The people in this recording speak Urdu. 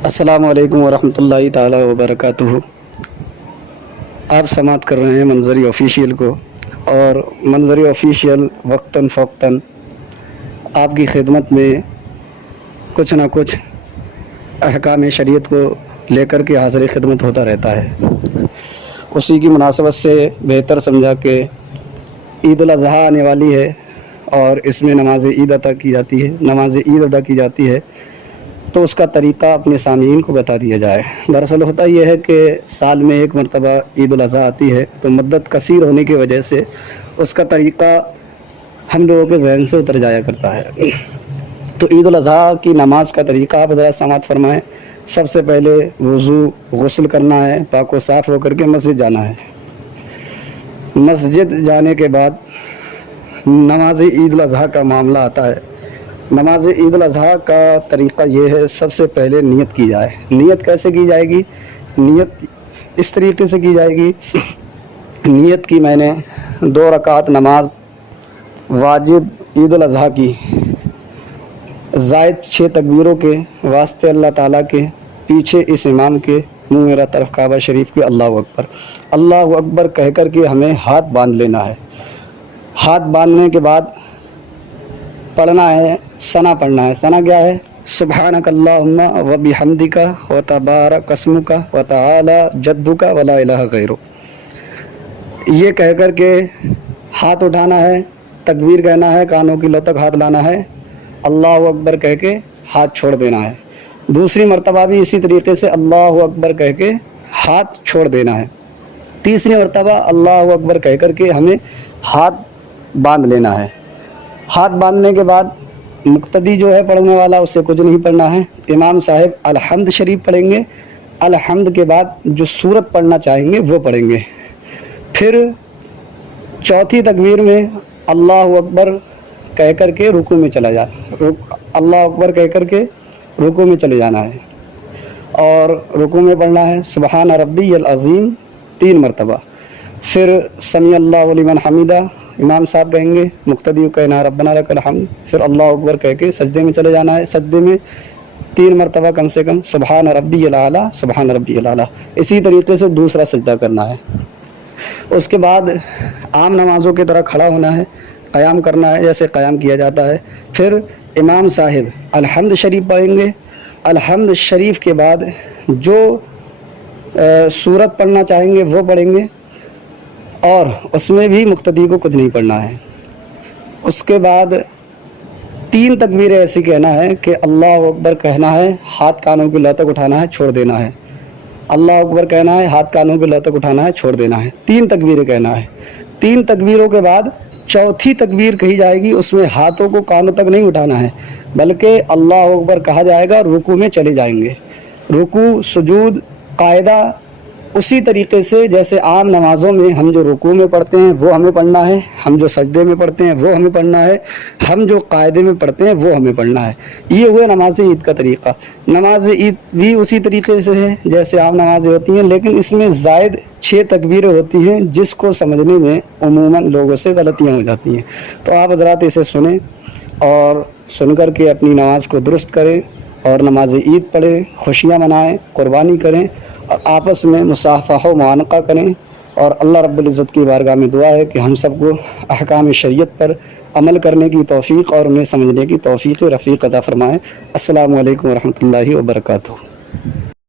السلام علیکم ورحمۃ اللہ تعالی وبرکاتہ۔ آپ سماعت کر رہے ہیں منظری آفیشیل کو، اور منظری آفیشیل وقتاً فوقتاً آپ کی خدمت میں کچھ نہ کچھ احکام شریعت کو لے کر کے حاضر خدمت ہوتا رہتا ہے۔ اسی کی مناسبت سے بہتر سمجھا کہ عید الاضحیٰ آنے والی ہے اور اس میں نماز عید ادا کی جاتی ہے، تو اس کا طریقہ اپنے سامعین کو بتا دیا جائے۔ دراصل ہوتا یہ ہے کہ سال میں ایک مرتبہ عید الاضحیٰ آتی ہے، تو مدت کثیر ہونے کی وجہ سے اس کا طریقہ ہم لوگوں کے ذہن سے اتر جایا کرتا ہے۔ تو عید الاضحیٰ کی نماز کا طریقہ آپ ذرا سماعت فرمائیں۔ سب سے پہلے غسل کرنا ہے، پاک و صاف ہو کر کے مسجد جانا ہے۔ مسجد جانے کے بعد نماز عید الاضحیٰ کا معاملہ آتا ہے۔ نماز عید الاضحیٰ کا طریقہ یہ ہے، سب سے پہلے نیت کی جائے۔ نیت کیسے کی جائے گی؟ نیت اس طریقے سے کی جائے گی، نیت کی میں نے 2 رکعت نماز واجب عید الاضحیٰ کی، زائد 6 تکبیروں کے واسطے اللہ تعالیٰ کے، پیچھے اس امام کے، منہ میرا طرف کعبہ شریف کے، اللہ اکبر اللہ اکبر کہہ کر کے ہمیں ہاتھ باندھ لینا ہے۔ ہاتھ باندھنے کے بعد پڑھنا ہے، ثنا پڑھنا ہے۔ ثنا کیا ہے؟ سبحانک اللہم و بحمدک و تبارک اسمک و تعالی جدک و لا الہ غیرک۔ یہ کہہ کر کے ہاتھ اٹھانا ہے، تکبیر کہنا ہے، کانوں کی لو تک ہاتھ لانا ہے، اللہ اکبر کہہ کے ہاتھ چھوڑ دینا ہے۔ دوسری مرتبہ بھی اسی طریقے سے اللہ اکبر کہہ کے ہاتھ چھوڑ دینا ہے۔ تیسری مرتبہ اللہ اکبر کہہ کر کے ہمیں ہاتھ باندھ لینا ہے۔ ہاتھ باندھنے کے بعد مقتدی جو ہے پڑھنے والا، اسے کچھ نہیں پڑھنا ہے۔ امام صاحب الحمد شریف پڑھیں گے، الحمد کے بعد جو سورت پڑھنا چاہیں گے وہ پڑھیں گے۔ پھر چوتھی تکبیر میں اللہ اکبر کہہ کر کے رکوع میں چلا جانا، اللہ اکبر کہہ کر کے رکوع میں چلے جانا ہے، اور رکوع میں پڑھنا ہے سبحان ربی العظیم 3 مرتبہ۔ پھر سمیع اللہ لمن حمیدہ امام صاحب کہیں گے، مقتدی کو کہنا ربنا لک الحمد، پھر اللہ اکبر کہہ کے سجدے میں چلے جانا ہے۔ سجدے میں 3 مرتبہ کم سے کم سبحان ربی الاعلیٰ سبحان ربی الاعلیٰ۔ اسی طریقے سے دوسرا سجدہ کرنا ہے۔ اس کے بعد عام نمازوں کی طرح کھڑا ہونا ہے، قیام کرنا ہے جیسے قیام کیا جاتا ہے۔ پھر امام صاحب الحمد شریف پڑھیں گے، الحمد شریف کے بعد جو سورت پڑھنا چاہیں گے وہ پڑھیں گے، اور اس میں بھی مقتدی کو کچھ نہیں پڑھنا ہے۔ اس کے بعد 3 تکبیریں ایسی کہنا ہے کہ اللہ اکبر کہنا ہے، ہاتھ کانوں کی لو تک اٹھانا ہے، چھوڑ دینا ہے، اللہ اکبر کہنا ہے، ہاتھ کانوں کی لو تک اٹھانا ہے، چھوڑ دینا ہے۔ 3 تکبیریں کہنا ہے۔ 3 تکبیروں کے بعد چوتھی تکبیر کہی جائے گی، اس میں ہاتھوں کو کانوں تک نہیں اٹھانا ہے، بلکہ اللہ اکبر کہا جائے گا، رکوع میں چلے جائیں گے۔ رکوع سجود قاعدہ اسی طریقے سے جیسے عام نمازوں میں ہم جو رکوع میں پڑھتے ہیں وہ ہمیں پڑھنا ہے، ہم جو سجدے میں پڑھتے ہیں وہ ہمیں پڑھنا ہے، ہم جو قاعدے میں پڑھتے ہیں وہ ہمیں پڑھنا ہے۔ یہ ہوئے نماز عید کا طریقہ۔ نماز عید بھی اسی طریقے سے ہے جیسے عام نمازیں ہوتی ہیں، لیکن اس میں زائد 6 تکبیریں ہوتی ہیں، جس کو سمجھنے میں عموماً لوگوں سے غلطیاں ہو جاتی ہیں۔ تو آپ حضرات اسے سنیں اور سن کر کے اپنی نماز کو درست کریں، اور نماز عید پڑھیں، خوشیاں منائیں، قربانی کریں، اور آپس میں مصافحہ و معانقہ کریں۔ اور اللہ رب العزت کی بارگاہ میں دعا ہے کہ ہم سب کو احکام شریعت پر عمل کرنے کی توفیق اور انہیں سمجھنے کی توفیق رفیق عطا فرمائے۔ السلام علیکم ورحمۃ اللہ وبرکاتہ۔